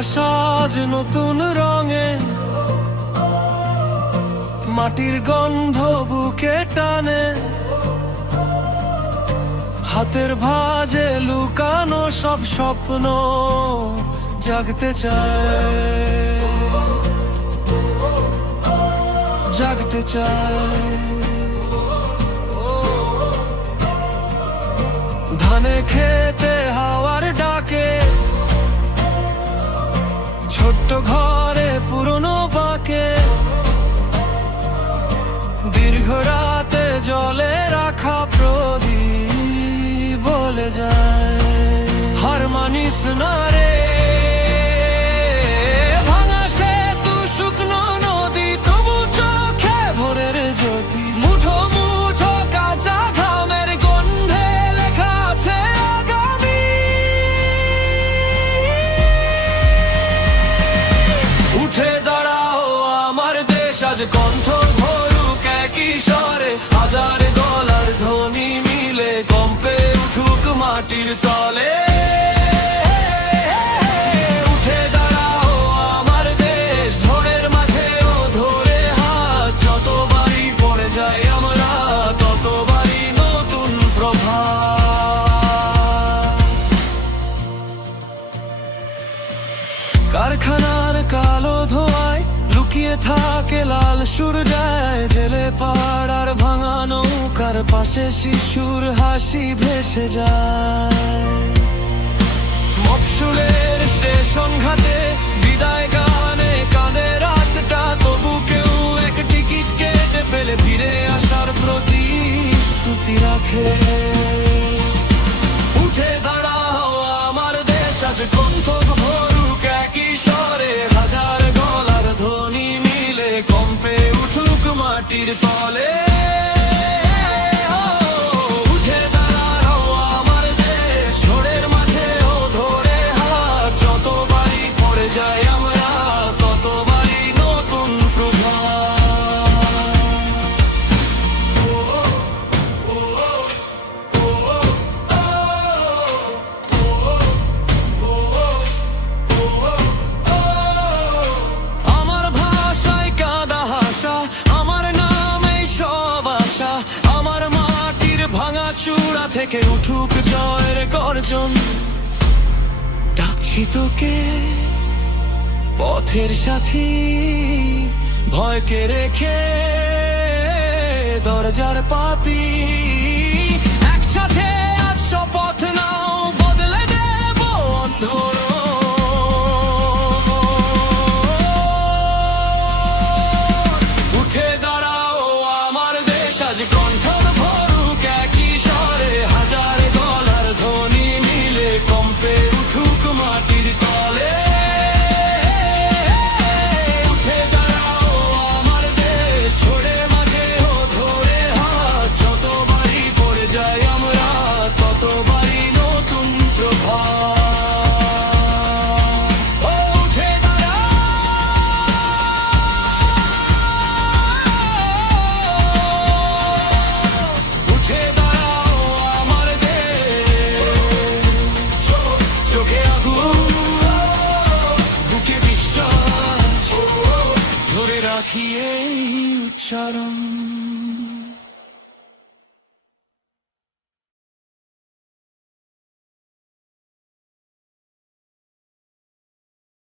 আকাশ আজ নতুন রঙে, মাটির গন্ধ বুকে টানে, হাতের ভাঁজে লুকানো সব স্বপ্ন জাগতে চায়, জাগতে চায়। ধানে খেতে হাওয়ার ডাকে, ছোট্ট ঘরে পুরনো বাঁকে, দীর্ঘ রাতে জলে রাখা প্রদীপ বলে যায়, হার মানিস না রে। ভাঙা সেতু, শুকনো নদী, তবু চোখে ভোরের জ্যোতি, মুঠো মুঠো কাঁচা ঘামের গন্ধে লেখা আছে আগামী। উঠে দাঁড়াও আমার দেশ, আজ কণ্ঠ ভরুক একই স্বরে, হাজার গলার ধ্বনি মিলে কম্পে উঠুক মাটির তলে। উঠে দাঁড়াও আমার দেশ, ঝড়ের মাঝেও ধরে হাত, যতবারই পড়ে যাই আমরা ততবারই নতুন প্রভাত। কারখানার কালো ধোঁয়ায় লুকিয়ে থাকে লাল সূর্যায়, জেলে পাড়ার ভাঙা নৌকার পাশে শিশুর হাসি ভেসে যায়। মফস্বলের স্টেশন ঘাটে বিদায় গানে কাঁদে রাতটা, তবু কেউ এক টিকিট কেটে ফেলে ফিরে আসার প্রতিশ্রুতি রাখে। উঠে দাঁড়াও আমার দেশ, আজ কণ্ঠ ভরুক একই স্বরে, হাজার গলার ধ্বনি মিলে কম্পে উঠুক মাটির তলে। উঠে দাঁড়াও আমার দেশ, ঝড়ের মাঝেও ধরে হাত, যতবারই পড়ে যাই আমরা ততবারই নতুন আমার ভাষায় কাঁদা হাসা, আমার নামেই সব আশা, আমার মাটির ভাঙা চূড়া থেকে উঠুক জয়ের গর্জন। ডাকছি তোকে পথের সাথী, ভয়কে রেখে দরজার পাতি, একসাথে আজ শপথ নাও, বদলে দেব অন্ধকার। উঠে দাঁড়াও আমার দেশ, আজ কণ্ঠ ভরুক একই স্বরে, হাজার গলার ধ্বনি মিলে কম্পে উঠুক মাটির তলে। উঠে দাঁড়াও আমার দেশ, ঝড়ের মাঝেও ধরে হাত, যতবারই পড়ে যাই আমরা ততবারই নতুন প্রভাত। উঠে দাঁড়াও, উঠে দাঁড়াও আমার দেশ, চোখে আগুন, বুকে বিশ্বাস, ধরে রাখি এই উচ্চারণ।